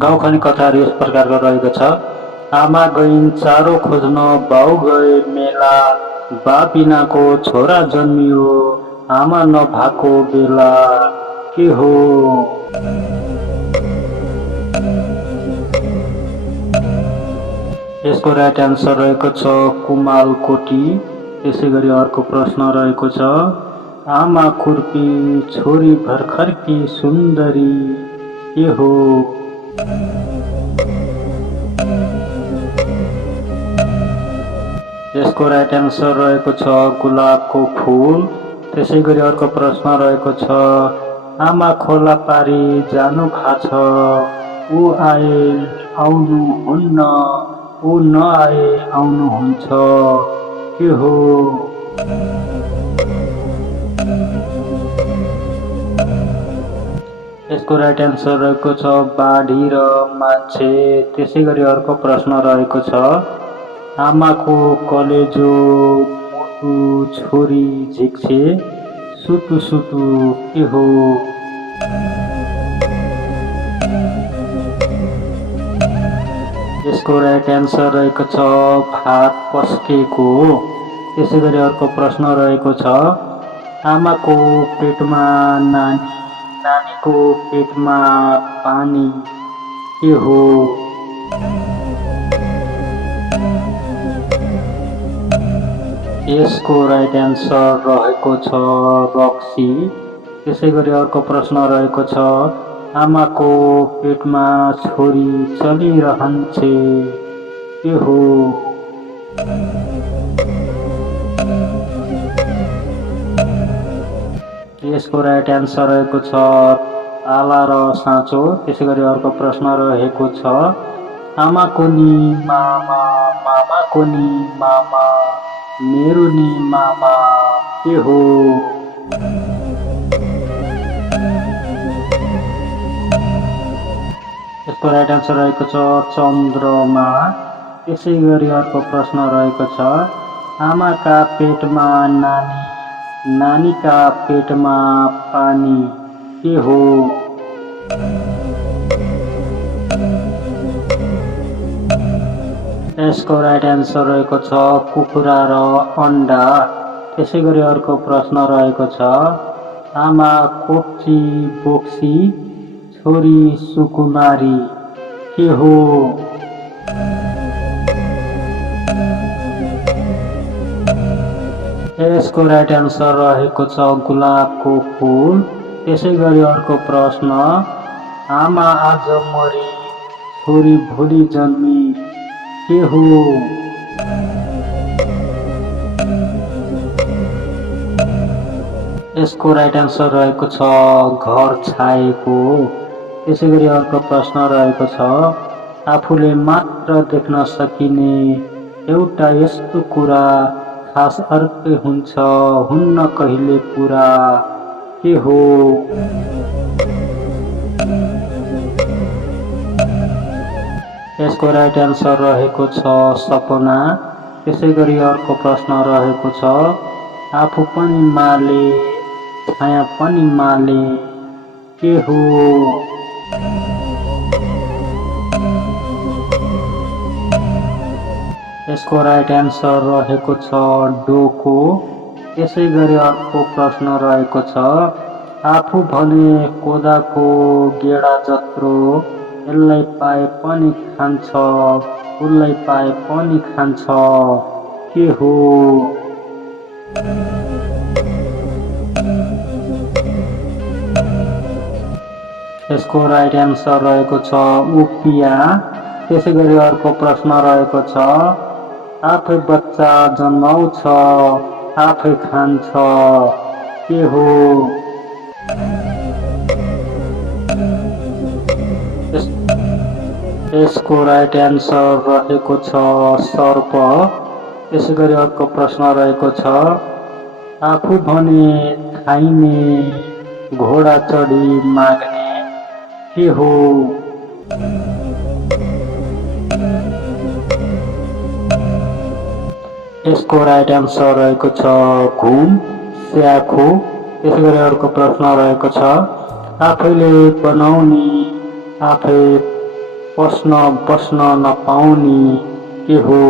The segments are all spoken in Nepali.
गाउँखाने कथाहरू यस प्रकारको रहेको छ। आमा गइन् चारो खोज्न बाउ गए मेला, बा बिनाको छोरा जन्मियो आमा नभाको बेला, के हो? यसको राइट एन्सर रहेको छ कुमालकोटी। त्यसै गरी अर्को प्रश्न रहेको छ, आमा खुर्पी छोरी भर्खरकी सुन्दरी, के हो? यसको राइट एन्सर रहेको छ गुलाबको फुल। त्यसै गरी अर्को प्रश्न रहेको छ, आमा खोला पारी जानु भएको छ, ऊ आए आउनु हुन्न, ऊ नआए आउनुहुन्छ, के हो? यसको राइट एन्सर रहेको छ बाढी र मान्छे। त्यसै गरी अर्को प्रश्न रहेको छ, आमाको कलेजो मुटु छोरी झिक्छे सुटु सुटु, के हो? यसको राइट एन्सर रहेको छ भात पस्केको। त्यसै गरी अर्को प्रश्न रहेको छ, आमाको पेटमा नानी नानीको पेटमा पानी, के हो? यसको राइट एन्सर रहेको छ रक्सी। त्यसै गरी अर्को प्रश्न रहेको छ, आमाको पेटमा छोरी चलिरहन्छे, के हो? यसको राइट एन्सर रहेको छ ताला र साँचो। त्यसै गरी अर्को प्रश्न रहेको छ, आमाको नि मामा मामाको नि मामा मेरो नि मामा, के हो? यसको राइट एन्सर रहेको छ चन्द्रमा। त्यसै गरी अर्को प्रश्न रहेको छ, आमाका पेटमा नानी नानीका पेटमा पानी, के हो? यसको राइट एन्सर रहेको छ कुखुरा र अन्डा। त्यसै गरी अर्को प्रश्न रहेको छ, आमा कोक्ची बोक्सी छोरी सुकुमारी, के हो? यसको राइट एन्सर रहेको छ गुलाबको फुल। त्यसै गरी अर्को प्रश्न, आमा आज मरी छोरी भोलि जन्मी, के हो? यसको राइट एन्सर रहेको छ घर छाएको। त्यसै गरी अर्को प्रश्न रहेको छ, आफूले मात्र देख्न सकिने एउटा यस्तो कुरा खास अर्कै हुन्छ हुन्न कहिले पुरा, के हो? यसको राइट एन्सर रहेको छ सपना। त्यसै गरी अर्को प्रश्न रहेको छ, आफू पनि माले छाया पनि माले, के हो? यसको राइट एन्सर रहेको छ डोको। त्यसै गरी अर्को प्रश्न रहेको छ, आफू भने कोदाको गेडा जत्रो, यसलाई पाए पनि खान्छ उसलाई पाए पनि खान्छ, के हो? यसको राइट एन्सर रहेको छ उपिया। त्यसै गरी अर्को प्रश्न रहेको छ, आफै बच्चा जन्माउँछ आफै खान्छ, के हो? यसको राइट एन्सर रहेको छ सर्प। त्यसै गरी अर्को प्रश्न रहेको छ, आफू भने खाइने घोडा चढी माग्ने, के हो? यसको राइट एन्सर रहेको छ घुम स्याखो। त्यसै गरी अर्को प्रश्न रहेको छ, आफैले बनाउने आफै पस्न बस्न नपाउने के हो?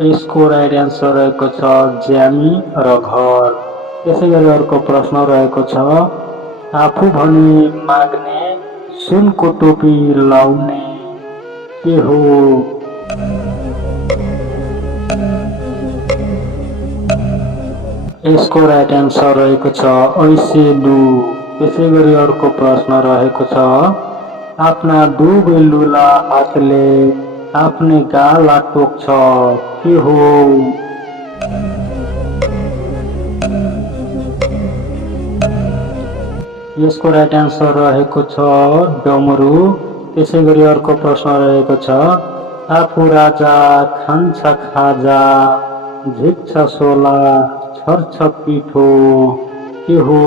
यसको राइट एन्सर रहेको छ ज्यामी र घर। त्यसै गरी अर्को प्रश्न रहेको छ आफू भने माग्ने सुनको टोपी लाउने के हो? यसको राइट एन्सर रहेको छ ऐसेलु। त्यसै गरी अर्को प्रश्न रहेको छ आफ्ना दुवै लुला हातले आफ्नै गाला टोक्छ के हो? यसको राइट एन्सर रहेको छ डमरू। त्यसै गरी अर्को प्रश्न रहेको छ आफू राजा खान्छ खाजा झिक्छ सोला छर्छ पिठो के हो?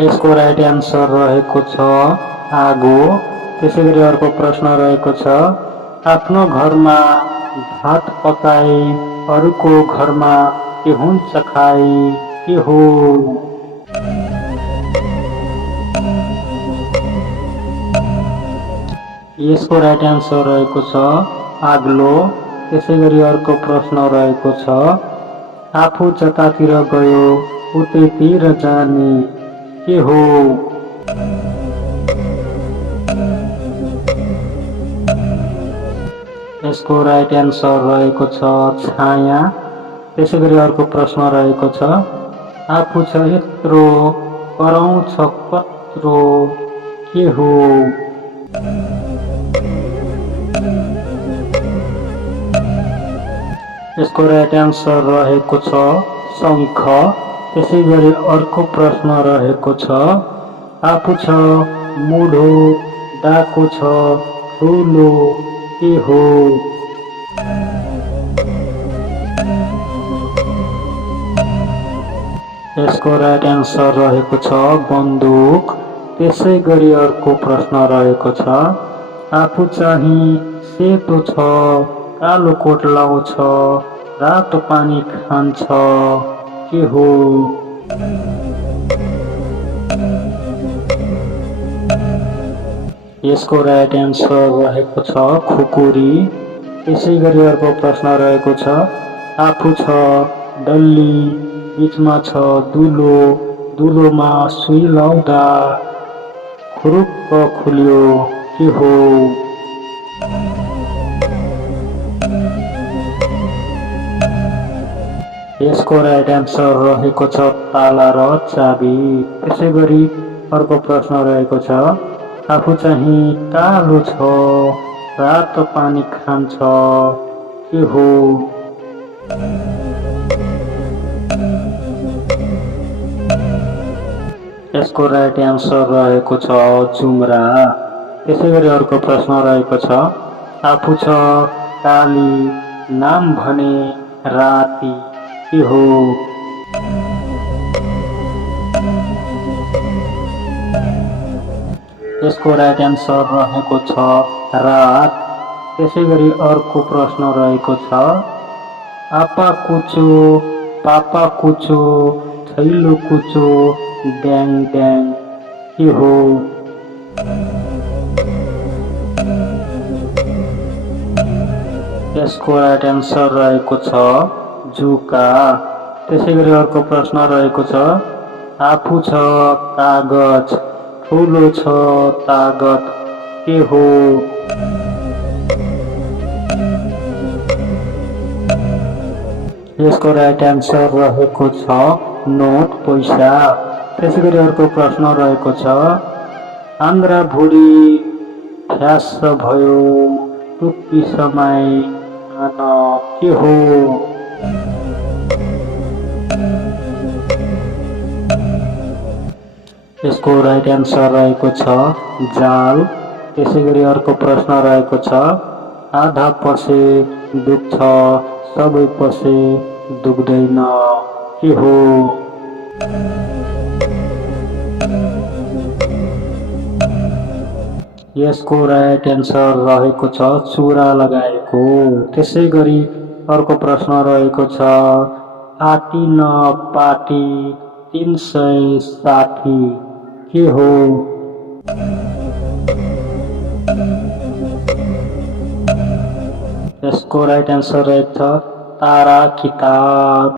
यसको राइट एन्सर रहेको छ आगो। त्यसै गरी अर्को प्रश्न रहेको छ आफ्नो घरमा भात पकाई अरूको घरमा के हुन्छ खाई के हो? यसको राइट एन्सर रहेको छ आग्लो। त्यसै गरी अर्को प्रश्न रहेको छ आफू जतातिर गयो उतैतिर जाने के हो? यसको राइट एन्सर रहेको छ छाया। त्यसै गरी अर्को प्रश्न रहेको छ आफू छ यत्रो कराउँछ कत्रो के हो? यसको राइट एन्सर रहेको छ शङ्ख। त्यसै गरी अर्को प्रश्न रहेको छ आफू छ मुढो डाको छ ठुलो के हो? यसको राइट एन्सर रहेको छ बन्दुक। त्यसै गरी अर्को प्रश्न रहेको छ आफू चाहिँ सेतो छ कालो कोट लाउँछ रातो पानी खान्छ के हो? यसको राइट एन्सर रहेको छ खुकुरी। त्यसै गरी अर्को प्रश्न रहेको छ आफू छ डल्ली बीचमा छ दुलो दुलोमा सुई लाउँदा खुरुक्क खुल्यो के हो? यसको राइट एन्सर रहेको छ ताला र चाबी। त्यसै गरी अर्को प्रश्न रहेको छ आफू चाहिँ कालो छ रातो पानी खान्छ के हो? यसको राइट एन्सर रहेको छ जुम्रा। त्यसै गरी अर्को प्रश्न रहेको छ आफू छ काली नाम भने राती के हो? यसको राइट एन्सर रहेको छ रात। त्यसै गरी अर्को प्रश्न रहेको छ आपा कुचो पापा कुचो थैलो कुचो ड्याङ ड्याङ के हो? यसको राइट एन्सर रहेको छ जुका। त्यसै गरी अर्को प्रश्न रहेको छ आफू छ कागज ठुलो छ तागत के हो? यसको राइट एन्सर रहेको छ नोट पैसा। त्यसै गरी अर्को प्रश्न रहेको छ आन्द्रा भुडी फ्यास भयो टुप्पी समय के हो? यसको राइट एन्सर रहेको छ जाल। त्यसै गरी अर्को प्रश्न रहेको छ आधा पसे दुख्छ सबै पसे दुख्दैन के हो? यसको राइट एन्सर रहेको छ चुरा लगाएको। त्यसै गरी अर्को प्रश्न रहेको छ आटी न पाटी 360 के हो? यसको राइट एन्सर रहेको छ तारा किताब।